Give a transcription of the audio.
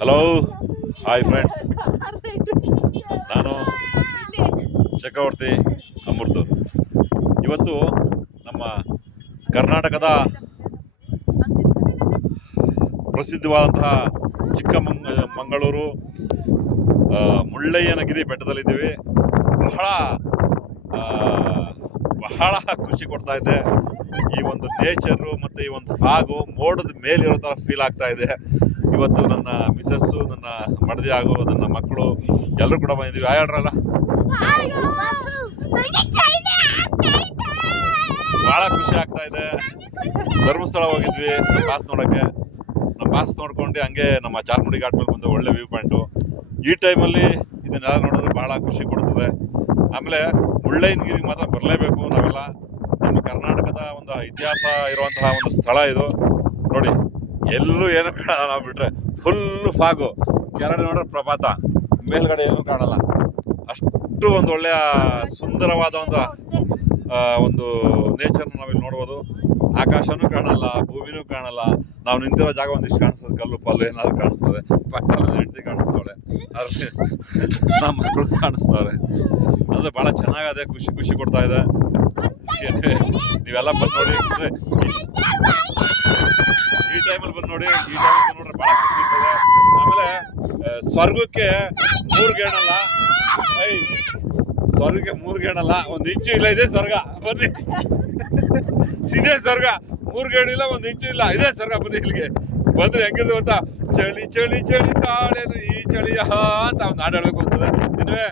Hello hi friends ನಾನು ಚಕ್ರವರ್ತಿ ಅಮೃತ. ಇವತ್ತು ನಮ್ಮ ಕರ್ನಾಟಕದ ಪ್ರಸಿದ್ಧವಾದಂತಹ ಚಿಕ್ಕಮಂಗ ಮಂಗಳೂರು ಮುಳ್ಳಯ್ಯನಗಿರಿ ಬೆಟ್ಟದಲ್ಲಿದ್ದೀವಿ. ಬಹಳ ಬಹಳ ಖುಷಿ ಕೊಡ್ತಾ ಇದೆ. ಈ ಒಂದು ನೇಚರು ಮತ್ತು ಈ ಒಂದು ಫಾಗು ಮೋಡದ ಮೇಲಿರೋ ಥರ ಫೀಲ್ ಆಗ್ತಾ ಇದೆ. ಇವತ್ತು ನನ್ನ ಮಿಸಸ್ಸು ನನ್ನ ಮಡದಿ ಹಾಗೂ ನನ್ನ ಮಕ್ಕಳು ಎಲ್ಲರೂ ಕೂಡ ಬಂದಿದ್ದೀವಿ. ಆಯಾಡ್ರಲ್ಲ ಭಾಳ ಖುಷಿ ಆಗ್ತಾ ಇದೆ. ಧರ್ಮಸ್ಥಳ ಹೋಗಿದ್ವಿ ನಮ್ಮ ಬಾಸ್ ನೋಡೋಕ್ಕೆ. ನಮ್ಮ ಪಾಸ್ ನೋಡ್ಕೊಂಡು ಹಂಗೆ ನಮ್ಮ ಚಾರ್ಮುಡಿ ಘಾಟ್ ಮೇಲೆ ಬಂದು ಒಳ್ಳೆ ವ್ಯೂ ಪಾಯಿಂಟು ಈ ಟೈಮಲ್ಲಿ ಇದನ್ನೆಲ್ಲ ನೋಡಿದ್ರೆ ಭಾಳ ಖುಷಿ ಕೊಡ್ತದೆ. ಆಮೇಲೆ ಮುಳ್ಳಯ್ಯನಗಿರಿಗೆ ಮಾತ್ರ ಬರಲೇಬೇಕು ನಾವೆಲ್ಲ. ನಮ್ಮ ಕರ್ನಾಟಕದ ಒಂದು ಇತಿಹಾಸ ಇರುವಂತಹ ಒಂದು ಸ್ಥಳ ಇದು. ನೋಡಿ ಎಲ್ಲೂ ಏನು ಕಾಣಲ್ಲ ಬಿಟ್ರೆ ಫುಲ್ಲು ಫಾಗು. ಕೆಳಗಡೆ ನೋಡಿದ್ರೆ ಪ್ರಪಾತ. ಮೇಲ್ಗಡೆ ಏನೂ ಕಾಣಲ್ಲ. ಅಷ್ಟು ಒಂದು ಒಳ್ಳೆಯ ಸುಂದರವಾದ ಒಂದು ಒಂದು ನೇಚರ್ನ ನಾವಿಲ್ಲಿ ನೋಡ್ಬೋದು. ಆಕಾಶನೂ ಕಾಣಲ್ಲ ಭೂಮಿನೂ ಕಾಣಲ್ಲ. ನಾವು ನಿಂತಿರೋ ಜಾಗ ಒಂದಿಷ್ಟು ಕಾಣಿಸ್ತದೆ. ಕಲ್ಲು ಪಲ್ಲು ಏನಾದ್ರು ಕಾಣಿಸ್ತದೆ. ಪಕ್ಕದಲ್ಲಿ ಹೆಂಡತಿ ಕಾಣಿಸ್ತವಳೆ. ಅದ್ರಲ್ಲಿ ನಮ್ಮ ಮಕ್ಕಳು ಕಾಣಿಸ್ತಾರೆ ಅಂದರೆ ಭಾಳ ಚೆನ್ನಾಗದೆ ಖುಷಿ ಖುಷಿ ಕೊಡ್ತಾ ಇದೆ. ನೀವೆಲ್ಲ ಬಂದು ನೋಡಿ ಅಂದರೆ ಈ ಟೈಮಲ್ಲಿ ಬಂದು ನೋಡಿ, ಈ ಜಾಗ ನೋಡ್ರೆ ಭಾಳ ಖುಷಿ ಇರ್ತದೆ ಆಮೇಲೆ ಸ್ವರ್ಗಕ್ಕೆ ಮೂರು ಗೇಣಲ್ಲ ಐ ಸ್ವರ್ಗಕ್ಕೆ ಮೂರು ಗೇಣಲ್ಲ ಒಂದು ಇಂಚು ಇಲ್ಲ, ಇದೇ ಸ್ವರ್ಗ. ಬನ್ನಿ. ಇದೇ ಸ್ವರ್ಗ. ಮೂರು ಗೇಣು ಇಲ್ಲ, ಒಂದು ಇಂಚು ಇಲ್ಲ, ಇದೇ ಸ್ವರ್ಗ. ಬನ್ನಿ ಇಲ್ಲಿಗೆ. ಬಂದ್ರೆ ಹೆಂಗಿದ್ರು ಗೊತ್ತಾ? ಚಳಿ ಚಳಿ ಚಳಿ ತಾಳೇನು ಈ ಚಳಿಯ ಅಂತ ಒಂದು ಹಾಡು ಹೇಳ್ಬೇಕು ಅನ್ಸ್ತದೆ. ಇನ್ವೇ